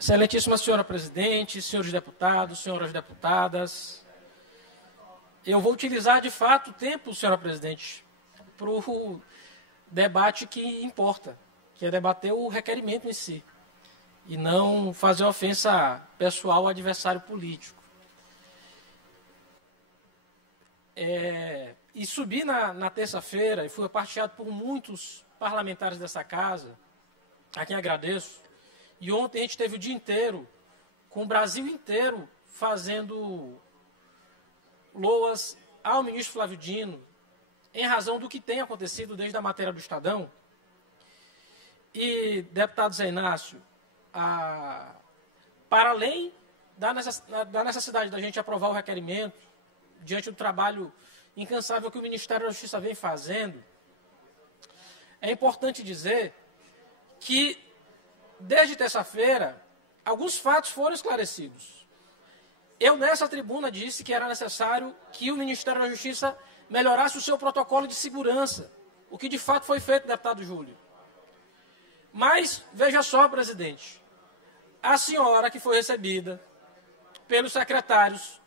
Excelentíssima senhora presidente, senhores deputados, senhoras deputadas, eu vou utilizar de fato o tempo, senhora presidente, para o debate que importa, que é debater o requerimento em si, e não fazer ofensa pessoal ao adversário político. E subi na terça-feira, e fui partilhado por muitos parlamentares dessa casa, a quem agradeço. E ontem a gente teve o dia inteiro, com o Brasil inteiro, fazendo loas ao ministro Flávio Dino, em razão do que tem acontecido desde a matéria do Estadão. E, deputado Zé Inácio, para além da necessidade da gente aprovar o requerimento, diante do trabalho incansável que o Ministério da Justiça vem fazendo, é importante dizer que, desde terça-feira, alguns fatos foram esclarecidos. Eu, nessa tribuna, disse que era necessário que o Ministério da Justiça melhorasse o seu protocolo de segurança, o que de fato foi feito, deputado Júlio. Mas, veja só, presidente, a senhora que foi recebida pelos secretários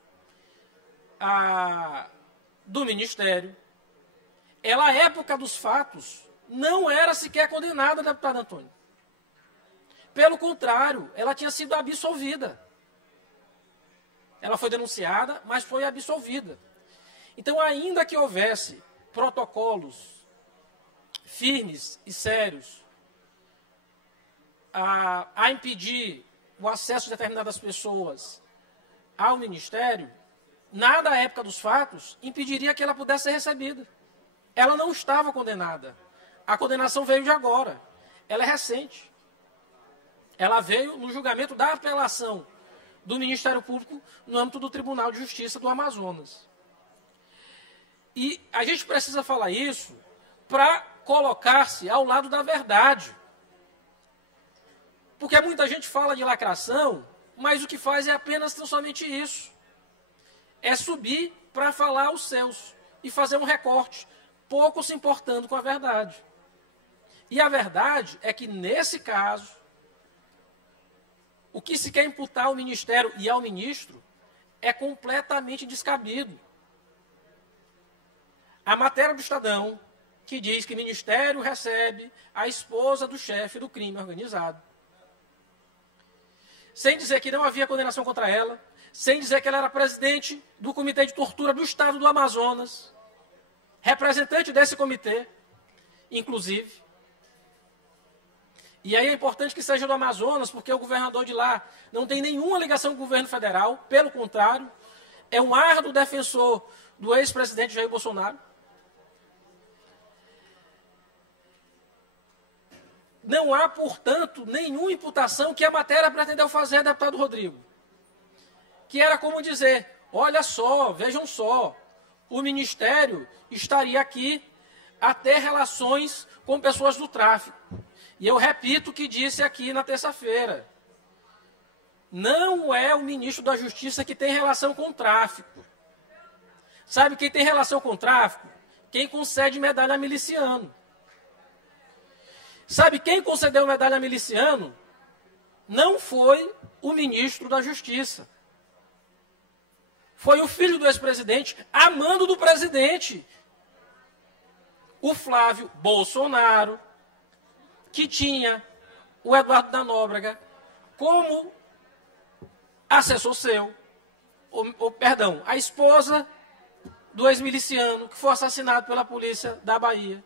do Ministério, ela, à época dos fatos, não era sequer condenada, deputado Antônio. Pelo contrário, ela tinha sido absolvida. Ela foi denunciada, mas foi absolvida. Então, ainda que houvesse protocolos firmes e sérios a impedir o acesso de determinadas pessoas ao Ministério, nada à época dos fatos impediria que ela pudesse ser recebida. Ela não estava condenada. A condenação veio de agora. Ela é recente. Ela veio no julgamento da apelação do Ministério Público no âmbito do Tribunal de Justiça do Amazonas. E a gente precisa falar isso para colocar-se ao lado da verdade. Porque muita gente fala de lacração, mas o que faz é apenas tão somente isso. É subir para falar aos céus e fazer um recorte, pouco se importando com a verdade. E a verdade é que, nesse caso, o que se quer imputar ao Ministério e ao ministro é completamente descabido. A matéria do Estadão, que diz que o Ministério recebe a esposa do chefe do crime organizado, sem dizer que não havia condenação contra ela, sem dizer que ela era presidente do Comitê de Tortura do Estado do Amazonas, representante desse comitê, inclusive. E aí é importante que seja do Amazonas, porque o governador de lá não tem nenhuma ligação com o governo federal, pelo contrário, é um árduo defensor do ex-presidente Jair Bolsonaro. Não há, portanto, nenhuma imputação que a matéria pretendeu fazer, deputado Rodrigo. Que era como dizer, olha só, vejam só, o Ministério estaria aqui a ter relações com pessoas do tráfico. E eu repito o que disse aqui na terça-feira. Não é o ministro da Justiça que tem relação com o tráfico. Sabe quem tem relação com o tráfico? Quem concede medalha a miliciano. Sabe quem concedeu medalha a miliciano? Não foi o ministro da Justiça. Foi o filho do ex-presidente, a mando do presidente. O Flávio Bolsonaro, que tinha o Eduardo da Nóbrega como assessor seu, a esposa do ex-miliciano que foi assassinado pela polícia da Bahia.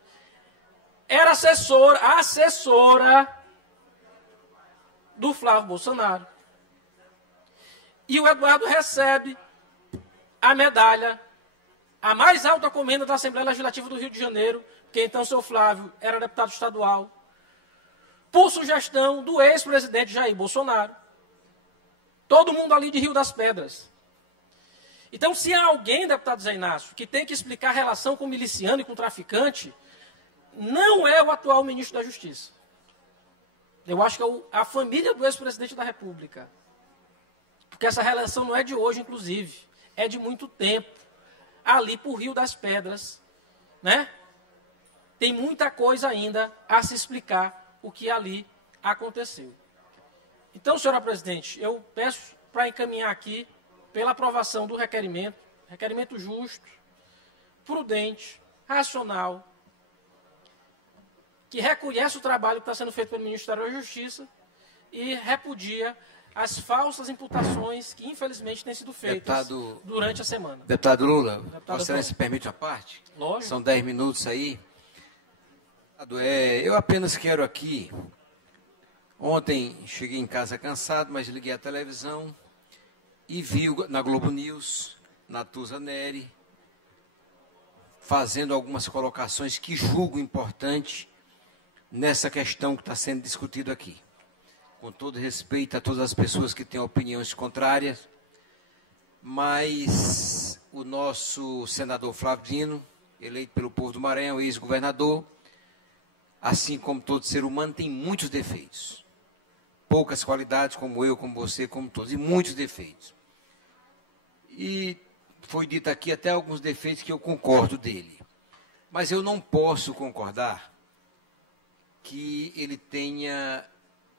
Era assessora do Flávio Bolsonaro. E o Eduardo recebe a medalha, a mais alta comenda da Assembleia Legislativa do Rio de Janeiro, que então seu Flávio era deputado estadual, por sugestão do ex-presidente Jair Bolsonaro. Todo mundo ali de Rio das Pedras. Então, se há alguém, deputado Zé Inácio, que tem que explicar a relação com o miliciano e com o traficante, não é o atual ministro da Justiça. Eu acho que é a família do ex-presidente da República. Porque essa relação não é de hoje, inclusive. É de muito tempo. Ali por Rio das Pedras, né? Tem muita coisa ainda a se explicar o que ali aconteceu. Então, senhora presidente, eu peço para encaminhar aqui pela aprovação do requerimento justo, prudente, racional, que reconhece o trabalho que está sendo feito pelo Ministério da Justiça e repudia as falsas imputações que, infelizmente, têm sido feitas durante a semana. Deputado Lula, Vossa Excelência permite uma parte? Lógico. São 10 minutos aí. Eu apenas quero aqui... Ontem cheguei em casa cansado, mas liguei a televisão e vi na Globo News, Natuza Neri, fazendo algumas colocações que julgo importante nessa questão que está sendo discutida aqui. Com todo respeito a todas as pessoas que têm opiniões contrárias, mas o nosso senador Flávio Dino, eleito pelo povo do Maranhão, ex-governador, assim como todo ser humano, tem muitos defeitos. Poucas qualidades, como eu, como você, como todos, e muitos defeitos. E foi dito aqui até alguns defeitos que eu concordo dele. Mas eu não posso concordar que ele tenha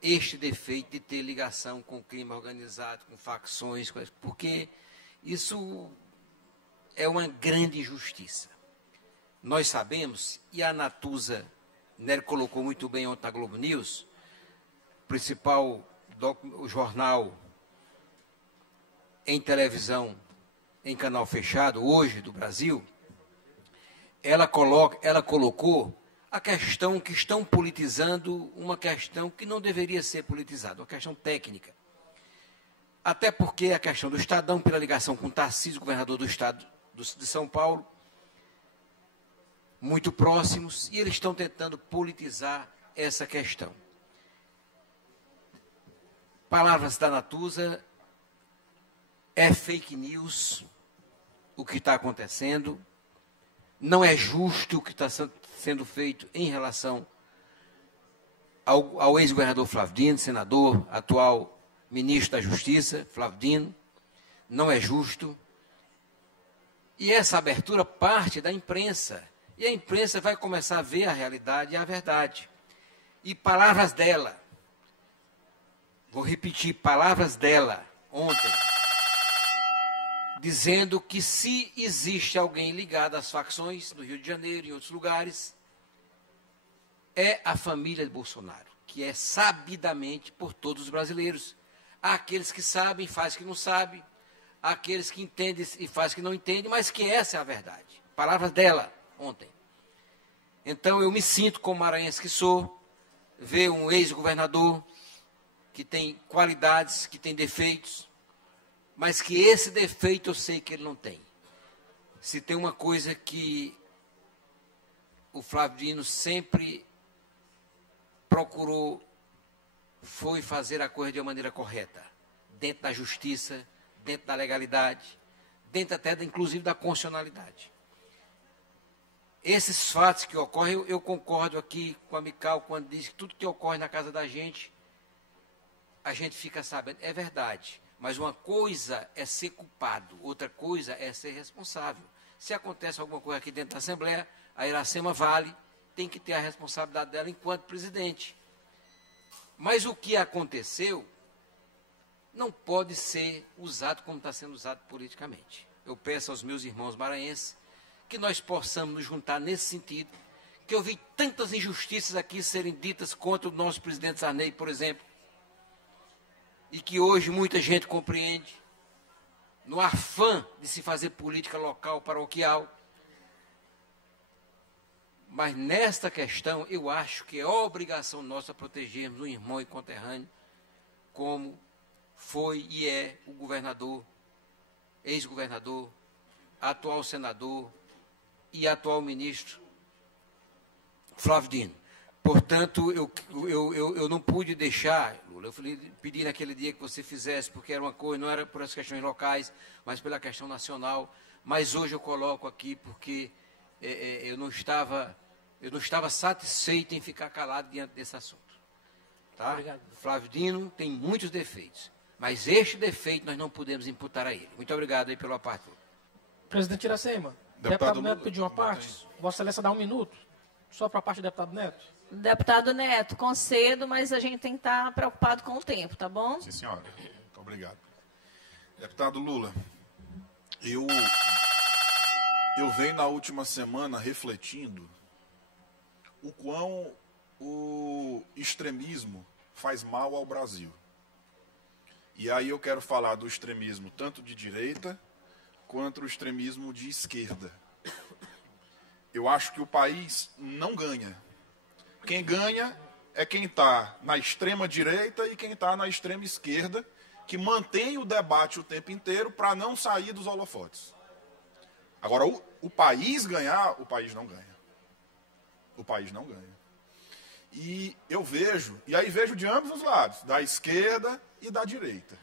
este defeito de ter ligação com crime organizado, com facções, porque isso é uma grande injustiça. Nós sabemos, e a Natuza Neri colocou muito bem ontem na Globo News, principal jornal em televisão, em canal fechado, hoje, do Brasil, ela colocou a questão que estão politizando, uma questão que não deveria ser politizada, uma questão técnica. Até porque a questão do Estadão, pela ligação com Tarcísio, governador do Estado de São Paulo, muito próximos, e eles estão tentando politizar essa questão. Palavras da Natuza, é fake news o que está acontecendo, não é justo o que está sendo feito em relação ao ex-governador Flávio Dino, senador, atual ministro da Justiça, Flávio Dino, não é justo. E essa abertura parte da imprensa, e a imprensa vai começar a ver a realidade e a verdade. E palavras dela, vou repetir, palavras dela, ontem, dizendo que se existe alguém ligado às facções no Rio de Janeiro e em outros lugares, é a família de Bolsonaro, que é sabidamente por todos os brasileiros. Há aqueles que sabem, fazem que não sabem, há aqueles que entendem e fazem que não entendem, mas que essa é a verdade. Palavras dela, ontem. Então, eu me sinto, como maranhense que sou, ver um ex-governador que tem qualidades, que tem defeitos, mas que esse defeito eu sei que ele não tem. Se tem uma coisa que o Flávio Dino sempre procurou, foi fazer a coisa de uma maneira correta, dentro da justiça, dentro da legalidade, dentro até, inclusive, da constitucionalidade. Esses fatos que ocorrem, eu concordo aqui com a Mical, quando diz que tudo que ocorre na casa da gente, a gente fica sabendo. É verdade, mas uma coisa é ser culpado, outra coisa é ser responsável. Se acontece alguma coisa aqui dentro da Assembleia, a Iracema Vale tem que ter a responsabilidade dela enquanto presidente. Mas o que aconteceu não pode ser usado como está sendo usado politicamente. Eu peço aos meus irmãos maranhenses que nós possamos nos juntar nesse sentido, que eu vi tantas injustiças aqui serem ditas contra o nosso presidente Sarney, por exemplo, e que hoje muita gente compreende, no afã de se fazer política local, paroquial. Mas nesta questão, eu acho que é obrigação nossa protegermos um irmão e conterrâneo, como foi e é o governador, ex-governador, atual senador e atual ministro Flávio Dino. Portanto, eu não pude deixar, Lula, eu pedi naquele dia que você fizesse, porque era uma coisa, não era por as questões locais, mas pela questão nacional. Mas hoje eu coloco aqui porque eu não estava satisfeito em ficar calado diante desse assunto. Tá? Obrigado. Flávio Dino tem muitos defeitos, mas este defeito nós não podemos imputar a ele. Muito obrigado aí pela parte. Presidente Iracema, deputado Neto pediu uma parte. Vossa Excelência dá um minuto. Só para a parte do deputado Neto? Deputado Neto, concedo, mas a gente tem que estar preocupado com o tempo, tá bom? Sim, senhora. Muito obrigado. Deputado Lula, eu venho na última semana refletindo o quão o extremismo faz mal ao Brasil. E aí eu quero falar do extremismo tanto de direita quanto do extremismo de esquerda. Eu acho que o país não ganha. Quem ganha é quem está na extrema direita e quem está na extrema esquerda, que mantém o debate o tempo inteiro para não sair dos holofotes. Agora, o país ganhar, o país não ganha. O país não ganha. E eu vejo, e aí vejo de ambos os lados, da esquerda e da direita.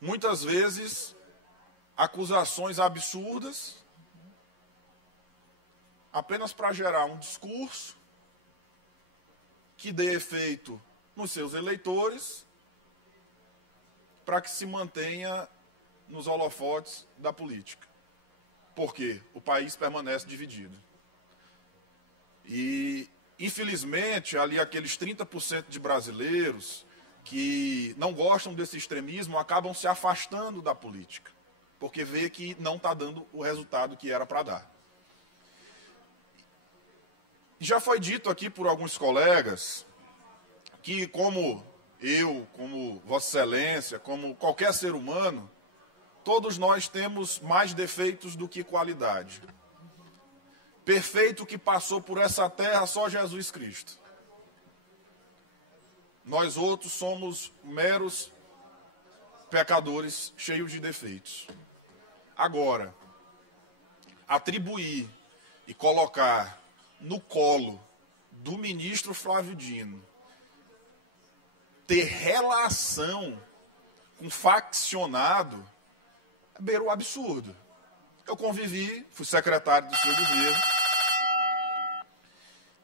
Muitas vezes, acusações absurdas, apenas para gerar um discurso que dê efeito nos seus eleitores, para que se mantenha nos holofotes da política. Porque o país permanece dividido. E, infelizmente, ali aqueles 30% de brasileiros que não gostam desse extremismo acabam se afastando da política, porque vê que não está dando o resultado que era para dar. Já foi dito aqui por alguns colegas que, como eu, como Vossa Excelência, como qualquer ser humano, todos nós temos mais defeitos do que qualidade. Perfeito que passou por essa terra só Jesus Cristo. Nós outros somos meros pecadores cheios de defeitos. Agora, atribuir e colocar no colo do ministro Flávio Dino ter relação com faccionado beira o absurdo. Eu convivi, fui secretário do seu governo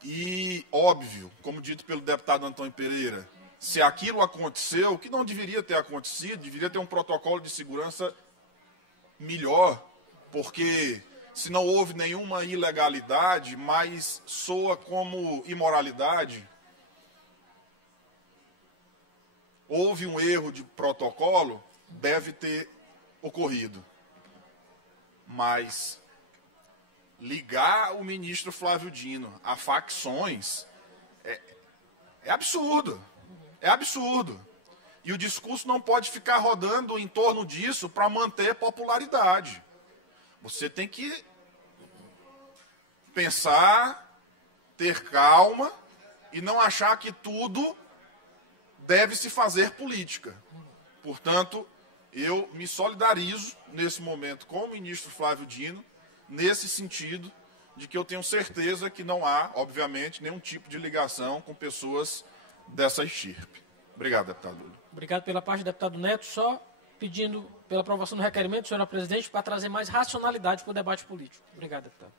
e, óbvio, como dito pelo deputado Antônio Pereira, se aquilo aconteceu, o que não deveria ter acontecido, deveria ter um protocolo de segurança melhor, porque se não houve nenhuma ilegalidade, mas soa como imoralidade, houve um erro de protocolo, deve ter ocorrido. Mas ligar o ministro Flávio Dino a facções é absurdo. É absurdo. E o discurso não pode ficar rodando em torno disso para manter popularidade. Você tem que pensar, ter calma e não achar que tudo deve se fazer política. Portanto, eu me solidarizo nesse momento com o ministro Flávio Dino, nesse sentido de que eu tenho certeza que não há, obviamente, nenhum tipo de ligação com pessoas dessa estirpe. Obrigado, deputado Lula. Obrigado pela parte, deputado Neto. Só pedindo pela aprovação do requerimento, senhora presidente, para trazer mais racionalidade para o debate político. Obrigado, deputado.